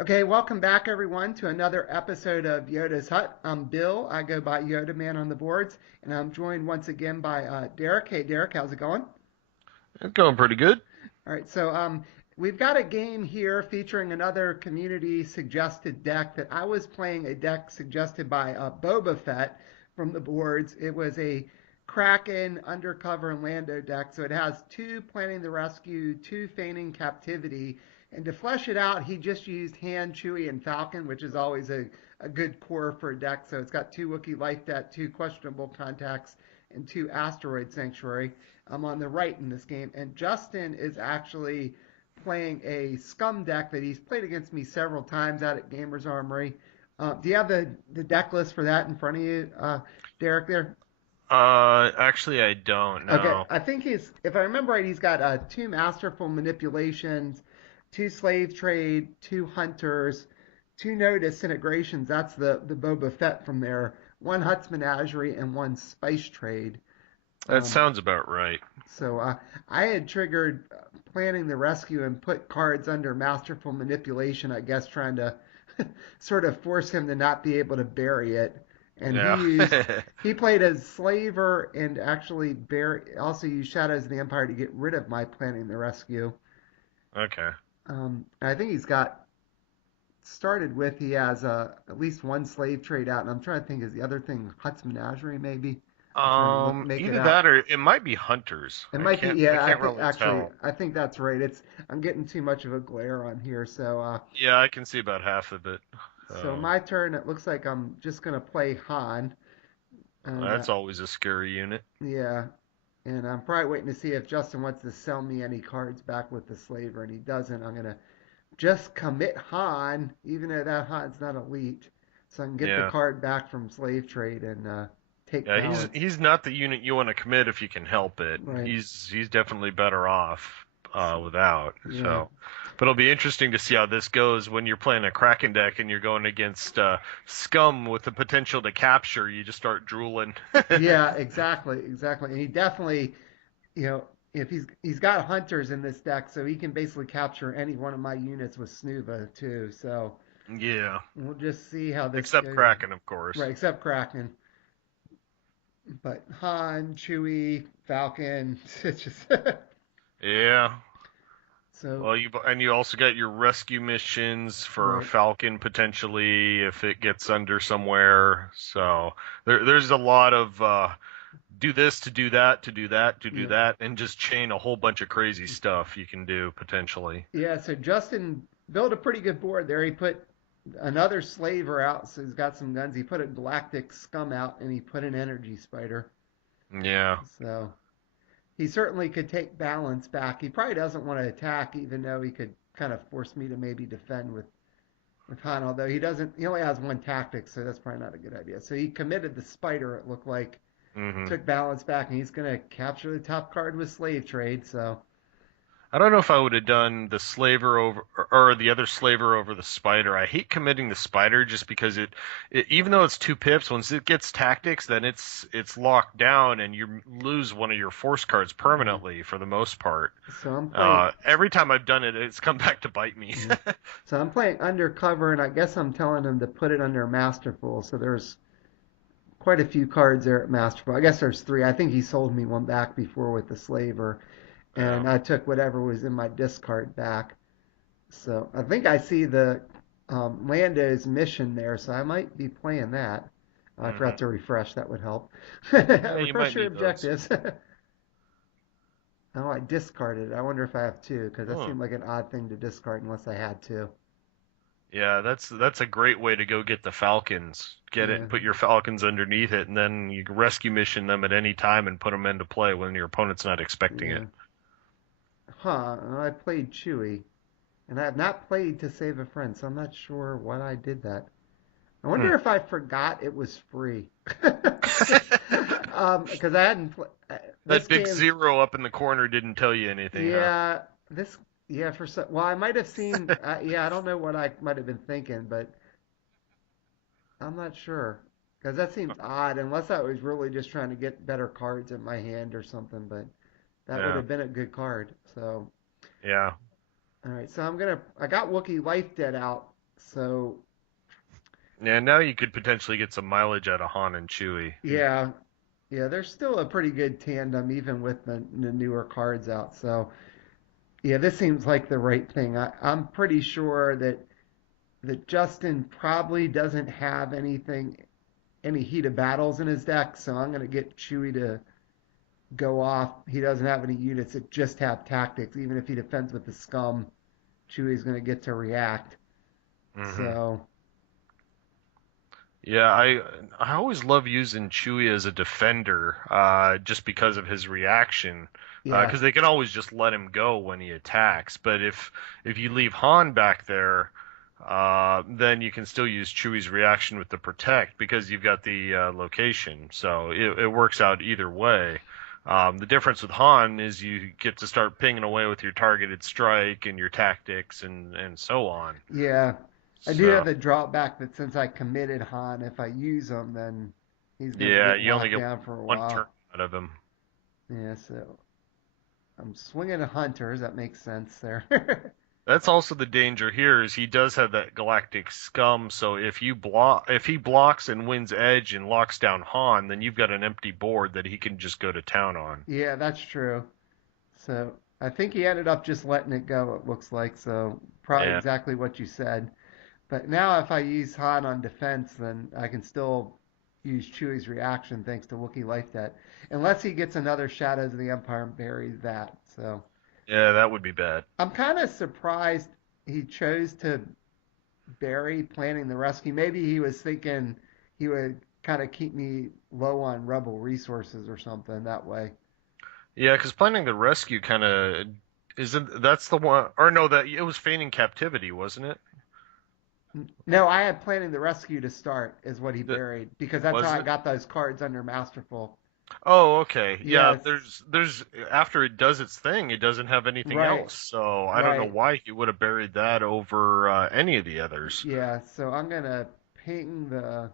Okay, welcome back everyone to another episode of Yoda's Hut. I'm Bill. I go by Yodaman on the boards, and I'm joined once again by Derek. Hey, Derek, how's it going? It's going pretty good. All right, we've got a game here featuring another community suggested deck that I was playing a deck suggested by Boba Fett from the boards. It was a Cracken, Undercover, and Lando deck. So it has two Planning the Rescue, two Feigning Captivity. And to flesh it out, he just used Han, Chewie, and Falcon, which is always a good core for a deck. So it's got two Wookiee Life Debt, two Questionable Contacts, and two Asteroid Sanctuary. I'm on the right in this game. And Justin is actually playing a Scum deck that he's played against me several times out at Gamers Armory. Do you have the deck list for that in front of you, Derek, there? Actually, I don't Okay, know. I think if I remember right, he's got two Masterful Manipulations, two Slave Trade, two Hunters, two No Disintegrations. That's the Boba Fett from there. One Hutt's Menagerie and one Spice Trade. That Um, sounds about right. so I had triggered planning the rescue and put cards under masterful manipulation, I guess, trying to sort of force him to not be able to bury it. And Yeah. he played as slaver and actually also used Shadows of the Empire to get rid of my planning the rescue. Okay. I think he's got started with he has at least one slave trade out, and I'm trying to think is the other thing Hutt's Menagerie maybe. I'm trying to make it Either out. that or it might be hunters. It I might be, can't I yeah. I can't think really actually, tell. I think that's right. I'm getting too much of a glare on here. Yeah, I can see about half of it. So Um, my turn. It looks like I'm just gonna play Han, and that's always a scary unit. yeah, and I'm probably waiting to see if Justin wants to sell me any cards back with the slaver, and he doesn't. I'm gonna just commit Han, even though that Han's not elite, so I can get the Yeah. card back from slave trade and take Yeah, he's balance. he's not the unit you want to commit if you can help it. Right. He's definitely better off without. Yeah. So, but it'll be interesting to see how this goes when you're playing a Kraken deck and you're going against Scum with the potential to capture. You just start drooling. Yeah. Exactly. Exactly. And he definitely you know, if he's got hunters in this deck, so he can basically capture any one of my units with Snuva too. So Yeah, we'll just see how this except goes. Kraken, of course. Right, except Cracken, but Han, Chewie, Falcon, it's just Yeah. so Well, you also got your rescue missions for right. Falcon potentially if it gets under somewhere. So there's a lot of do this to do that to do that to do Yeah, that and just chain a whole bunch of crazy stuff you can do potentially. yeah. So Justin built a pretty good board there. He put another slaver out, so he's got some guns. He put a galactic scum out, and he put an energy spider. Yeah. So he certainly could take balance back. He probably doesn't want to attack, even though he could kind of force me to maybe defend with Han. Although he doesn't, he only has one tactic, so that's probably not a good idea. So he committed the spider. It looked like hmm took balance back, and he's going to capture the top card with slave trade. So I don't know if I would have done the slaver over or the other slaver over the spider. I hate committing the spider just because it even though it's 2 pips, once it gets tactics, then it's locked down and you lose one of your force cards yeah. permanently for the most part. So I'm playing. Every time I've done it, it's come back to bite me. Yeah. So I'm playing undercover, and I guess I'm telling him to put it under masterful. So there's quite a few cards there at masterful. I guess there's three. I think he sold me one back before with the slaver, Yeah. and I took whatever was in my discard back. So I think I see the Lando's mission there, so I might be playing that. I forgot hmm to refresh. That would help. Yeah, you Refresh might your need those. objectives. Oh, I discarded it. I wonder if I have two, because that Oh. seemed like an odd thing to discard unless I had two. Yeah, that's a great way to go get the Falcons. Get it Yeah, and put your Falcons underneath it, and then you can rescue mission them at any time and put them into play when your opponent's not expecting yeah. it. Huh, I played Chewy, and I have not played to save a friend, so I'm not sure why I did that. I Hmm. wonder if I forgot it was free. Because I hadn't this That big game's zero up in the corner didn't tell you anything, huh? yeah, this yeah for some. Well, I might have seen. Yeah, I don't know what I might have been thinking, but I'm not sure because that seems odd. Unless I was really just trying to get better cards in my hand or something, but that would Yeah, have been a good card. So yeah. all right, so I got Wookiee Life Dead out. So Yeah, now you could potentially get some mileage out of Han and Chewie. yeah, yeah, they're still a pretty good tandem even with the newer cards out. So yeah, this seems like the right thing. I'm pretty sure that Justin probably doesn't have any heated battles in his deck, so I'm gonna get Chewie to go off. He doesn't have any units that just have tactics. Even if he defends with the Scum, Chewie's gonna get to react. Hmm. So Yeah, I always love using Chewie as a defender, just because of his reaction, yeah, because they can always just let him go when he attacks. But if you leave Han back there, then you can still use Chewie's reaction with the protect because you've got the location. So it works out either way. The difference with Han is you get to start pinging away with your targeted strike and your tactics and so on. yeah. I do have So the drawback that since I committed Han, if I use him, then he's gonna yeah, get you only locked get down for a one turn while. out of him. Yeah, so I'm swinging hunters. That makes sense there. That's also the danger here is he does have that galactic scum, so if he blocks and wins edge and locks down Han, then you've got an empty board that he can just go to town on. Yeah, that's true. So I think he ended up just letting it go. It looks like so. Probably Yeah. exactly what you said. But now if I use Han on defense, then I can still use Chewie's reaction thanks to Wookiee Life Debt. Unless he gets another Shadows of the Empire and buries that. So Yeah, that would be bad. I'm kind of surprised he chose to bury planning the rescue. Maybe he was thinking he would kind of keep me low on rebel resources or something that way. Yeah, because planning the rescue kind of isn't that's the one or no that it was feigning captivity, wasn't it? No, I had planning the rescue to start is what he That buried because that's how was I it? got those cards under Masterful. Oh, okay. Yeah, Yes, there's after it does its thing, it doesn't have anything right, else. So I don't know right. why he would have buried that over any of the others. Yeah, so I'm gonna ping the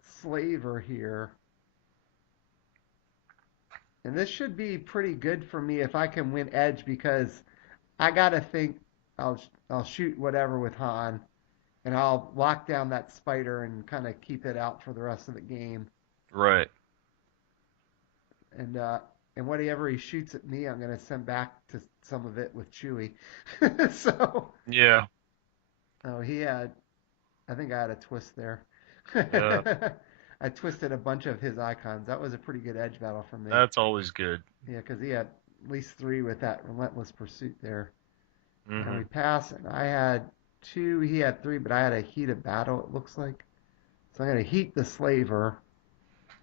slaver here, and this should be pretty good for me if I can win edge because I gotta think I'll shoot whatever with Han, and I'll lock down that spider and kind of keep it out for the rest of the game. Right. And whatever he shoots at me, I'm gonna send back to some of it with Chewie. So Yeah. oh, I think I had a twist there. Yeah. I twisted a bunch of his icons. That was a pretty good edge battle for me. That's always good. Yeah, because he had at least three with that relentless pursuit there. And we Hmm. passed, and I had two. He had three, but I had a heated battle, it looks like. So I'm going to heat the slaver.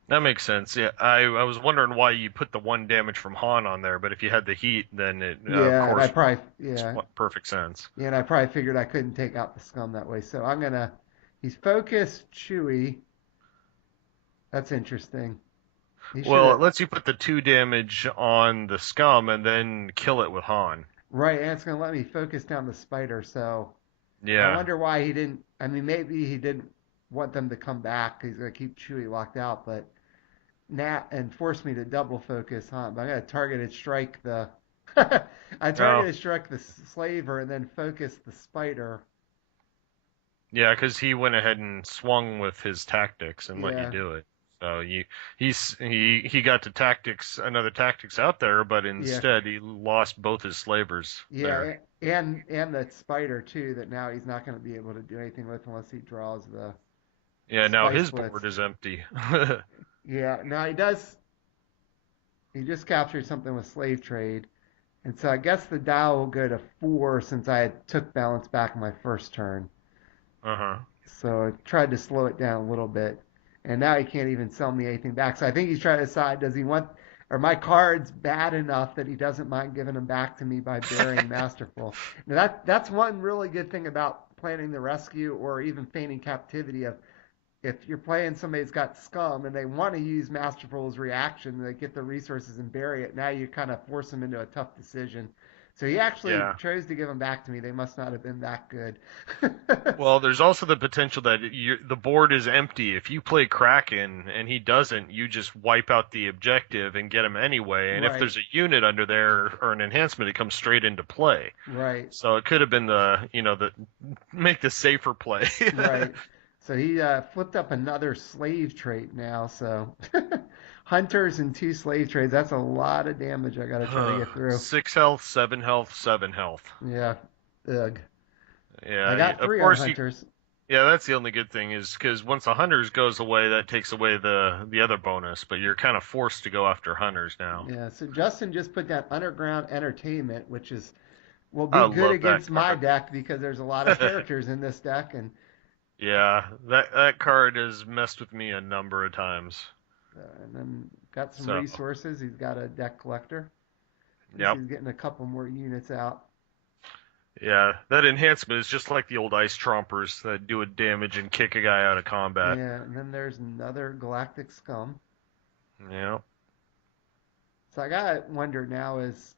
That makes sense. Yeah, I was wondering why you put the one damage from Han on there, but if you had the heat, then it of Yeah, and I course probably, makes yeah, perfect sense. yeah, and I probably figured I couldn't take out the scum that way. So he's focused Chewy. That's interesting. He should Well, it have, lets you put the two damage on the scum and then kill it with Han. right, and it's going to let me focus down the spider. So I Yeah. wonder why he didn't. I mean, maybe he didn't want them to come back. He's going to keep Chewy locked out, but and force me to double focus, huh? But I'm going to targeted strike the. I Oh, targeted strike the slaver and then focus the spider. yeah, because he went ahead and swung with his tactics and let you Yeah, do it. So he got to tactics another tactics out there, but yeah, instead he lost both his slavers there. yeah, and that spider too. That now he's not going to be able to do anything with unless he draws the Yeah, now spice his blitz. board is empty. Yeah, now he does. He just captured something with slave trade, and so I guess the Dow will go to four since I took balance back in my first turn. Uh-huh. So I tried to slow it down a little bit. And now he can't even sell me anything back. So I think he's trying to decide does he want, are my cards bad enough that he doesn't mind giving them back to me by burying Masterful? Now that's one really good thing about planning the rescue or even feigning captivity of if you're playing somebody that's got scum and they want to use Masterful's reaction, they get the resources and bury it. Now you kind of force them into a tough decision. So he actually Yeah. chose to give them back to me. They must not have been that good. Well, there's also the potential that the board is empty. If you play Kraken and he doesn't, you just wipe out the objective and get him anyway. And if Right, there's a unit under there or an enhancement, it comes straight into play. right, So it could have been the make the safer play. right. So he flipped up another slave trait now. So hunters and two slave trades. That's a lot of damage I got to try to get through. 6 health, 7 health, 7 health. Yeah. Ugh. I Yeah, got of three on course you. hunters. Yeah, that's the only good thing is because once the hunters goes away, that takes away the other bonus. But you're kind of forced to go after hunters now. Yeah. So Justin just put down underground entertainment, which is will I be good love that against my card. deck because there's a lot of characters in this deck, and Yeah, that card has messed with me a number of times. then got some So, resources. He's got a deck collector. At least yep. he's getting a couple more units out. Yeah, that enhancement is just like the old ice trompers that do a damage and kick a guy out of combat. Yeah, and then there's another galactic scum. Yeah. So I gotta wonder now is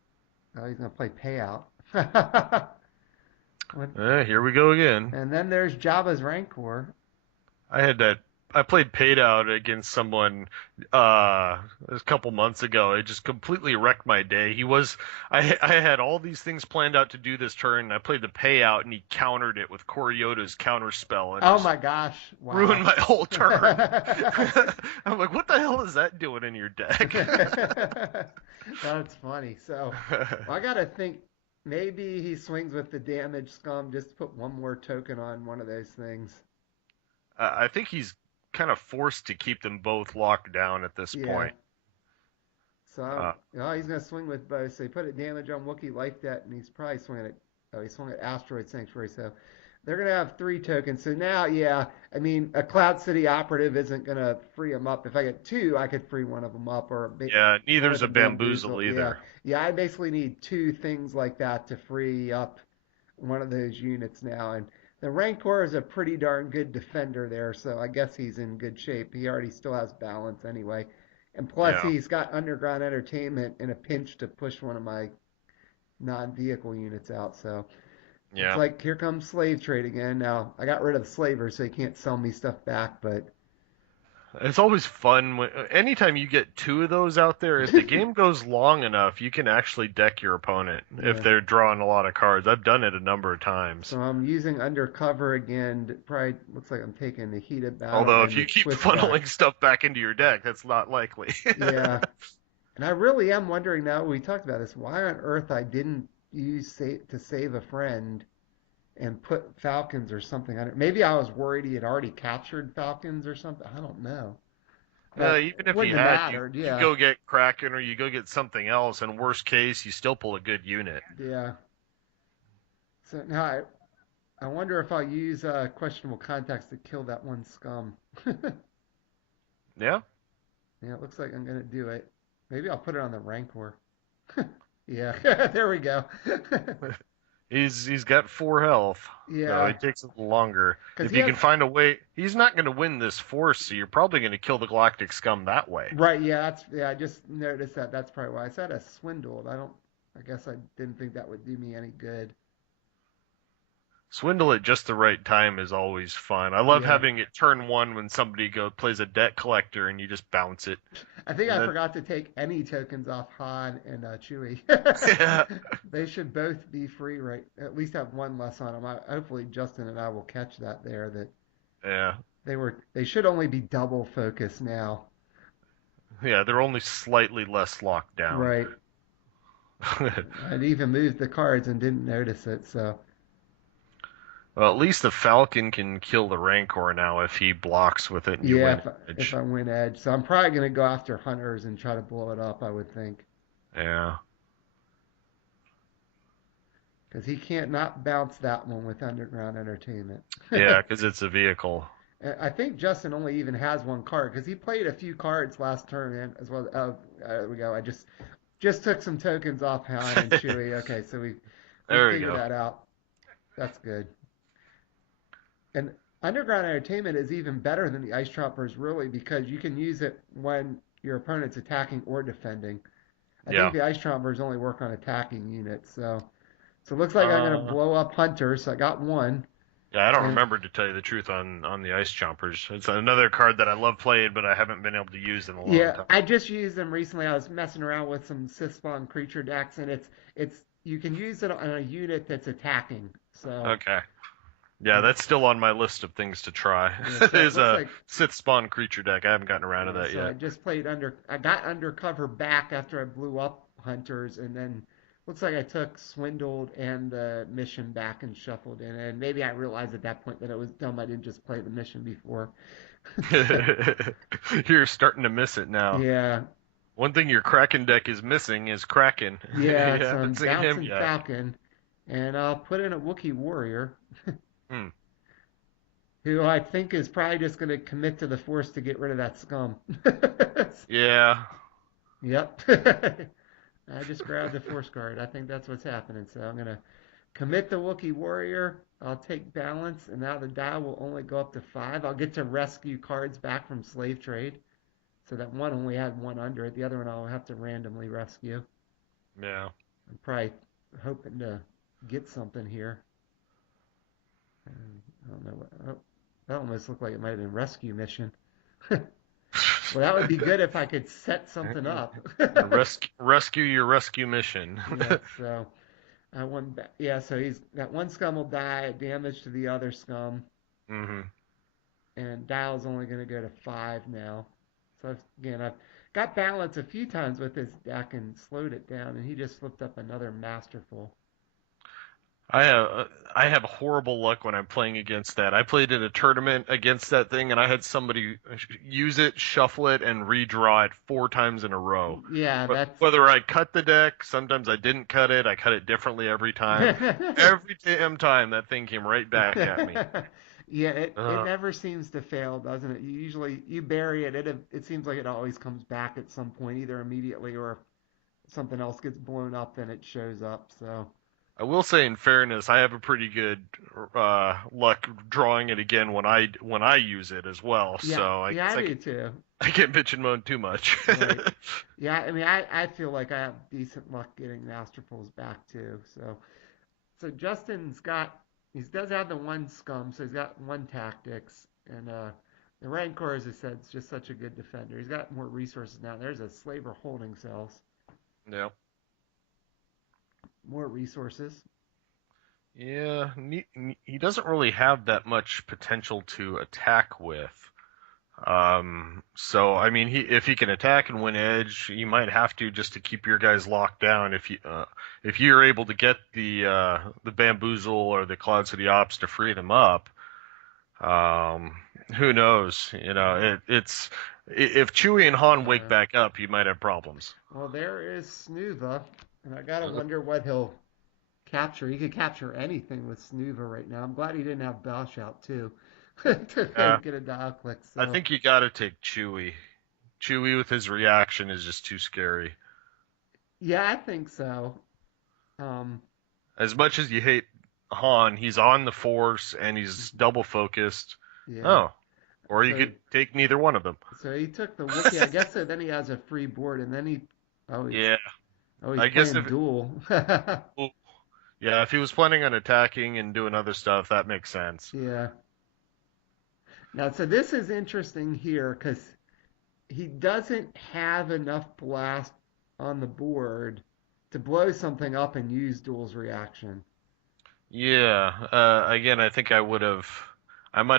he's gonna play payout. When- Here we go again. and then there's Jabba's Rancor. I had that. I played paid out against someone a couple months ago. It just completely wrecked my day. I had all these things planned out to do this turn. And I played the payout, and he countered it with Yoda's counter spell, and Oh just my gosh! ruined Wow. my whole turn. I'm like, what the hell is that doing in your deck? That's funny. So well, I gotta think maybe he swings with the damage scum just to put one more token on one of those things. I think he's kind of forced to keep them both locked down at this Yeah. point. So oh, he's gonna swing with both. So he put a damage on Wookiee life debt, and he's probably swinging at he swung at Asteroid Sanctuary. So they're gonna have three tokens. So now, yeah, I mean, a Cloud City operative isn't gonna free them up. If I get two, I could free one of them up, or Yeah, one of neither's a them bamboozle bamboozle. Yeah, either. yeah. I basically need two things like that to free up one of those units now. And the Rancor is a pretty darn good defender there, so I guess he's in good shape. He already still has balance anyway. And plus, Yeah, he's got Underground Entertainment in a pinch to push one of my non-vehicle units out. So it's yeah. like, here comes slave trade again. Now, I got rid of the slavers, so he can't sell me stuff back, but It's always fun when anytime you get two of those out there. If the game goes long enough, you can actually deck your opponent if yeah. they're drawing a lot of cards. I've done it a number of times. So I'm using Undercover again. Probably looks like I'm taking the heated battle Although if and you the keep twist back. funneling stuff back into your deck, that's not likely. Yeah. And I really am wondering now, we talked about this, why on earth I didn't use to save a friend and put Falcons or something on it. Maybe I was worried he had already captured Falcons or something. I don't know. But Even it if you wouldn't have had, mattered. you Yeah. go get Kraken or you go get something else, and worst case, you still pull a good unit. Yeah. So now I wonder if I'll use questionable contacts to kill that one scum. Yeah. Yeah, it looks like I'm going to do it. Maybe I'll put it on the Rancor. Yeah, there we go. He's got 4 health, so Yeah, it takes a little longer. because If he you has can find a way, he's not going to win this force, so you're probably going to kill the Galactic Scum that way. right. Yeah, I just noticed that. That's probably why I said I swindled. I don't. I guess I didn't think that would do me any good. Swindle at just the right time is always fun. I love Yeah, having it turn one when somebody plays a debt collector and you just bounce it. I think And I then forgot to take any tokens off Han and Chewie. yeah, They should both be free, right? At least have one less on them. Hopefully, Justin and I will catch that there. That yeah, they should only be double focus now. yeah. They're only slightly less locked down. Right. I'd even moved the cards and didn't notice it. So Well, at least the Falcon can kill the Rancor now if he blocks with it and you yeah, win if edge. I win edge, so I'm probably gonna go after hunters and try to blow it up. I would think Yeah. because he can't not bounce that one with underground entertainment. Yeah, because it's a vehicle. I think Justin only even has one card because he played a few cards last turn in as well. Oh, there we go. I just took some tokens off Han and Chewie. Okay, so we There we figured go. that out. That's good. And underground entertainment is even better than the ice choppers, really, because you can use it when your opponent's attacking or defending. I Yeah. think the ice chompers only work on attacking units. So it looks like I'm gonna Uh, blow up hunters. So I got one, yeah, I don't and remember to tell you the truth on the ice chompers. It's another card that I love playing, but I haven't been able to use in a long yeah, time. I just used them recently. I was messing around with some Sith spawn creature decks, and it's you can use it on a unit that's attacking. So Okay. Yeah, uh, that's still on my list of things to try. yeah, so it Is looks a like Sith spawn creature deck. I haven't gotten around to yeah. that So I yet. just played under. I got undercover back after I blew up hunters, and then looks like I took swindled and the mission back and shuffled in. And maybe I realized at that point that it was dumb. I didn't just play the mission before. So, You're starting to miss it now. yeah, One thing your Kraken deck is missing is Kraken. yeah. You So haven't I'm seen him bouncing yet. Falcon, and I'll put in a Wookiee warrior, Hmm. who I think is probably just going to commit to the Force to get rid of that scum. Yeah. Yep. I just grabbed the Force card. I think that's what's happening. So I'm going to commit the Wookiee warrior. I'll take balance, and now the die will only go up to 5. I'll get to rescue cards back from slave trade. So that one only had one under it. The other one I'll have to randomly rescue. Yeah. I'm probably hoping to get something here. I don't know what. Oh, that almost looked like it might have been rescue mission. Well, that would be good if I could set something up. Rescue your rescue mission. Yeah, so I won. Yeah, so he's that one scum will die, damage to the other scum, Hmm. and dial's only going to go to 5 now. So again, I've got balance a few times with this deck and slowed it down, and he just flipped up another masterful. I have horrible luck when I'm playing against that. I played in a tournament against that thing, and I had somebody use it, shuffle it, and redraw it 4 times in a row. Yeah, But that's whether I cut the deck, sometimes I didn't cut it. I cut it differently every time. Every damn time that thing came right back at me. yeah, it Uh, never seems to fail, doesn't it? You bury it. It seems like it always comes back at some point, either immediately or if something else gets blown up, then it shows up. So I will say, in fairness, I have a pretty good luck drawing it again when I use it as well. yeah, So I yeah, guess I do too. I can't bitch and moan too much. Right. Yeah, I mean, I feel like I have decent luck getting masterfuls back too. So Justin's got he does have the one scum, so he's got one tactics, and the Rancor, as I said, is just such a good defender. He's got more resources now. There's a slaver holding cells, Yeah. more resources. Yeah, he doesn't really have that much potential to attack with. So I mean, if he can attack and win edge, he might have to just to keep your guys locked down. If you're able to get the bamboozle or the Cloud City Ops to free them up, um, who knows? You know, it's if Chewie and Han wake Yeah. back up, you might have problems. Well, there is Snuva, and I gotta wonder what he'll capture. He could capture anything with Snuva right now. I'm glad he didn't have Bash out too to Uh, get a dial click. I So think you got to take Chewie. Chewie with his reaction is just too scary. yeah, I think so. Um, As much as you hate Han, he's on the Force and he's double focused. yeah. Oh, or you So could take neither one of them. so he took the Wookiee. I guess so. Then he has a free board, and then oh he's Yeah, he's I guess playing if duel. oh, yeah, if he was planning on attacking and doing other stuff, that makes sense. Yeah. Now, so this is interesting here because he doesn't have enough blast on the board to blow something up and use duel's reaction. Yeah, again, I think I might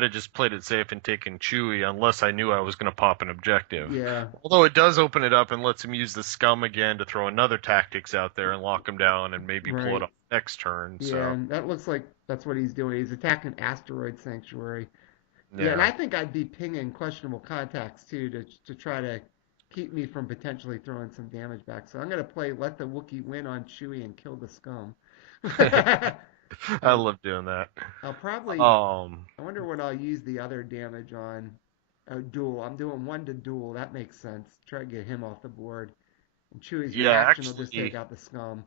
have just played it safe and taken Chewie unless I knew I was going to pop an objective. Yeah. Although it does open it up and lets him use the scum again to throw another tactics out there and lock him down and maybe pull it Right. off next turn. Yeah, So, and that looks like that's what he's doing. He's attacking asteroid sanctuary. Yeah, and yeah. I think I'd be pinging questionable contacts too to try to keep me from potentially throwing some damage back. So I'm gonna play let the Wookiee win on Chewie and kill the scum. I um, love doing that. I'll probably Um, I wonder what I'll use the other damage on. Oh, duel. I'm doing one to duel. That makes sense. Try to get him off the board. And Chewie's yeah, reaction will just take actually, out the scum.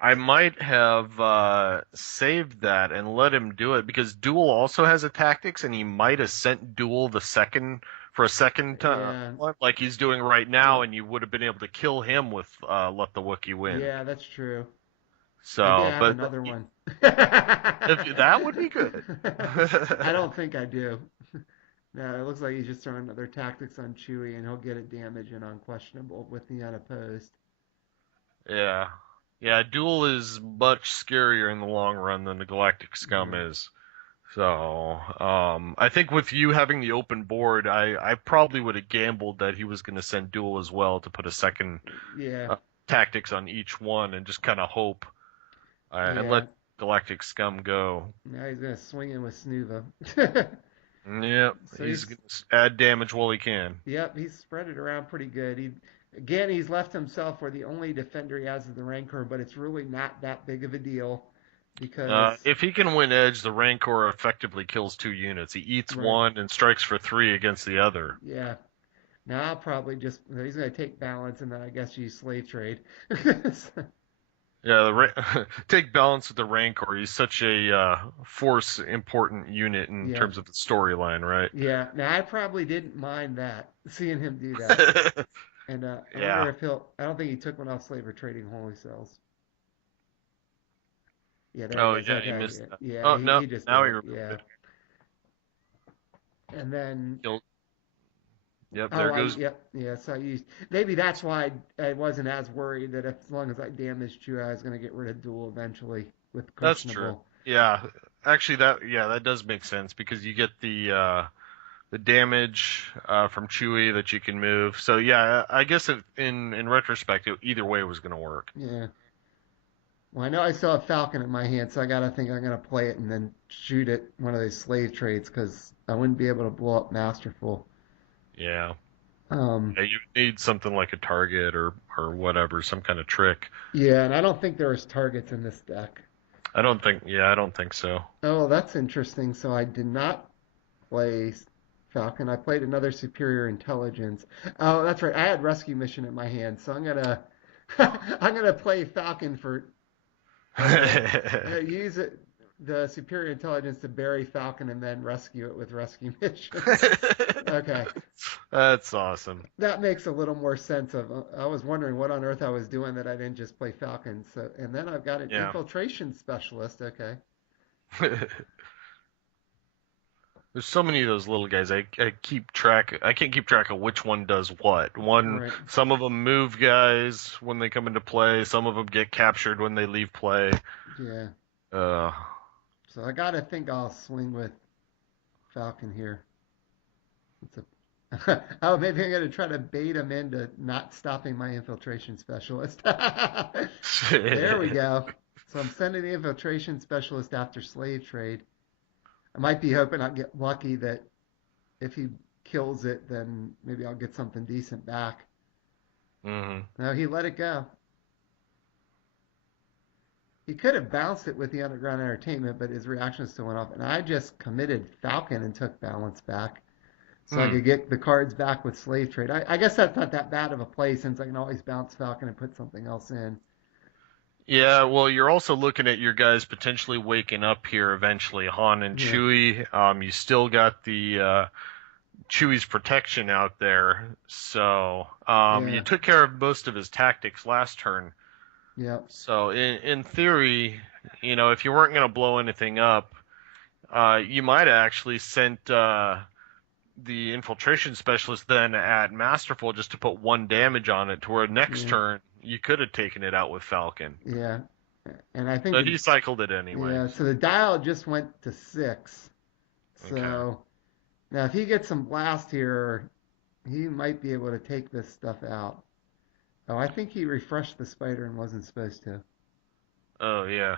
I might have saved that and let him do it because Duel also has a tactics, and he might have sent Duel the second for a second Yeah, like he's doing right yeah, now, and you would have been able to kill him with let the Wookiee win. yeah. That's true. Maybe I So, have but another one. if that would be good. I don't think I do. No, it looks like he's just throwing another tactics on Chewie, and he'll get it damage and unquestionable with the unopposed. Yeah. Yeah, Duel is much scarier in the long run than the Galactic Scum Yeah, is. So, I think with you having the open board, I probably would have gambled that he was going to send Duel as well to put a second yeah, uh, tactics on each one and just kind of hope and yeah. let Galactic Scum go. Now he's gonna swing in with Snuva. Yep, So he's he's, going to add damage while he can. yep, he's spread it around pretty good. Again, he's left himself where the only defender he has is the Rancor, but it's really not that big of a deal because, If he can win Edge, the Rancor effectively kills two units. He eats right, one and strikes for three against the other. yeah. Now I'll probably just, he's gonna take balance and then I guess use slave trade. Yeah, take balance with the Rancor. He's such a force important unit in Yeah, terms of the storyline, right? yeah. Now I probably didn't mind that, seeing him do that. And I wonder Yeah. if he'll. I don't think he took one off Slaver trading holy cells. Yeah, there he Oh is. yeah, he Okay, missed yeah, that. yeah. Oh He no, just now did he it. removed Yeah, it. and then He'll, yep, oh, there goes. yep, yeah. So I used maybe that's why I wasn't as worried that as long as I damaged you, I was gonna get rid of duel eventually with That's true. questionable. Yeah, actually, that does make sense because you get the damage from Chewie that you can move. So yeah, I guess in retrospect, either way was going to work. Yeah. Well, I know I still have Falcon in my hand, so I gotta think I'm gonna play it and then shoot at one of those slave trades because I wouldn't be able to blow up Masterful. Yeah. Um, Yeah, you need something like a target or whatever, some kind of trick. yeah, and I don't think there was targets in this deck. I don't think so. Oh, that's interesting. So I did not play Falcon. I played another Superior Intelligence. Oh, that's right. I had Rescue Mission in my hand, so I'm gonna I'm gonna play Falcon for use it the Superior Intelligence to bury Falcon and then rescue it with Rescue Mission. Okay, That's awesome. that makes a little more sense. Of I was wondering what on earth I was doing that I didn't just play Falcon. So and then I've got an Yeah. Infiltration Specialist. Okay. There's so many of those little guys. I keep track. I can't keep track of which one does what. Right. Some of them move guys when they come into play. Some of them get captured when they leave play. Yeah. Uh, So I gotta think I'll swing with Falcon here. It's a oh, maybe I'm gonna try to bait him into not stopping my infiltration specialist. There we go. So I'm sending the infiltration specialist after slave trade. I might be hoping I'll get lucky that if he kills it, then maybe I'll get something decent back. hmm No, he let it go. He could have bounced it with the underground entertainment, but his reaction still went off. And I just committed Falcon and took balance back. So I Hmm. could get the cards back with slave trade. I guess that's not that bad of a play since I can always bounce Falcon and put something else in. Yeah, well, you're also looking at your guys potentially waking up here eventually, Han and Yeah, Chewie. You still got the Chewie's protection out there, so you yeah, took care of most of his tactics last turn. yeah, So in theory, if you weren't going to blow anything up, you might have actually sent the infiltration specialist then at Masterful just to put one damage on it, to where next yeah, turn you could have taken it out with Falcon. yeah. And I think But he cycled it anyway. yeah. So the dial just went to 6. Okay. So now if he gets some blast here, he might be able to take this stuff out. Oh, I think he refreshed the spider and wasn't supposed to. Oh yeah.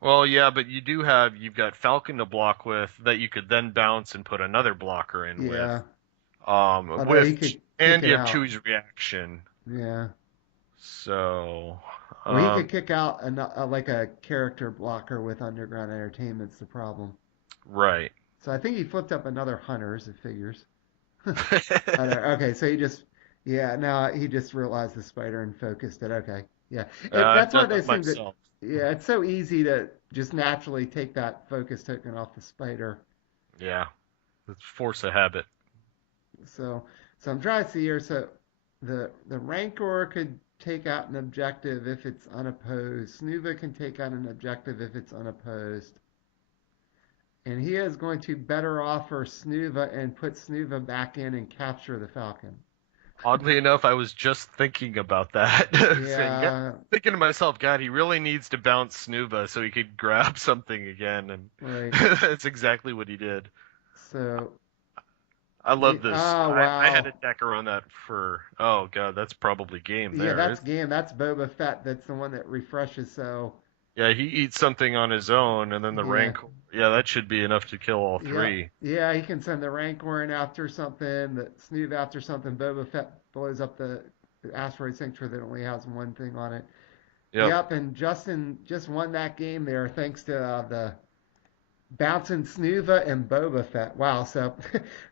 Well, yeah, but you've got Falcon to block with that you could then bounce and put another blocker in with. Yeah. Although he could kick And it you have out. Chewie's reaction. Yeah. So, Well, he could kick out like a character blocker with Underground Entertainment's the problem. right. So I think he flipped up another Hunters, it figures. Okay, so yeah, now he just realized the spider and focused it. Okay, yeah. I've That's one done of that those things that, myself. yeah, it's so easy to just naturally take that focus token off the spider. Yeah. It's force of habit. So, so I'm trying to see here. So the Rancor could take out an objective if it's unopposed. Snuva can take out an objective if it's unopposed. And he is going to better offer Snuva and put Snuva back in and capture the Falcon. Oddly enough, I was just thinking about that. Saying, God, Yeah, thinking to myself, God, he really needs to bounce Snuba so he could grab something again, and right. that's exactly what he did. So, I love this. oh I had a wow. deck around that for, oh God, that's probably game Yeah, there. that's game. That's Boba Fett. That's the one that refreshes. So, Yeah, he eats something on his own, and then the yeah. rank. Yeah, that should be enough to kill all Yep. three. Yeah, he can send the Rancor in after something, the Snoove after something. Boba Fett blows up the asteroid sanctuary that only has one thing on it. Yep. Yep, and Justin just won that game there thanks to the bouncing Snuva and Boba Fett. Wow, so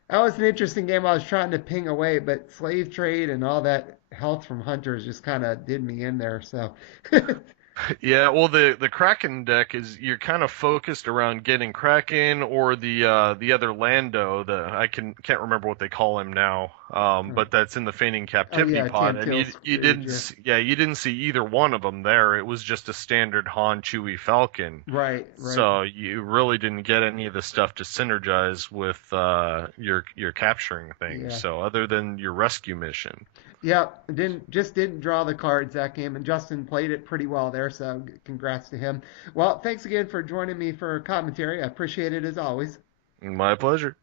that was an interesting game. I was trying to ping away, but slave trade and all that health from hunters just kind of did me in there. So Yeah, well, the Kraken deck is you're kind of focused around getting Kraken or the other Lando. The I can't remember what they call him now. But that's in the feigning oh captivity yeah, pod, and Tantil you Scrooge. didn't Yeah. yeah, you didn't see either one of them there. It was just a standard Han Chewie Falcon. Right, right. So you really didn't get any of the stuff to synergize with your capturing things. Yeah. So other than your rescue mission. Yeah, didn't draw the cards that game, and Justin played it pretty well there. So congrats to him. Well, thanks again for joining me for commentary. I appreciate it as always. My pleasure.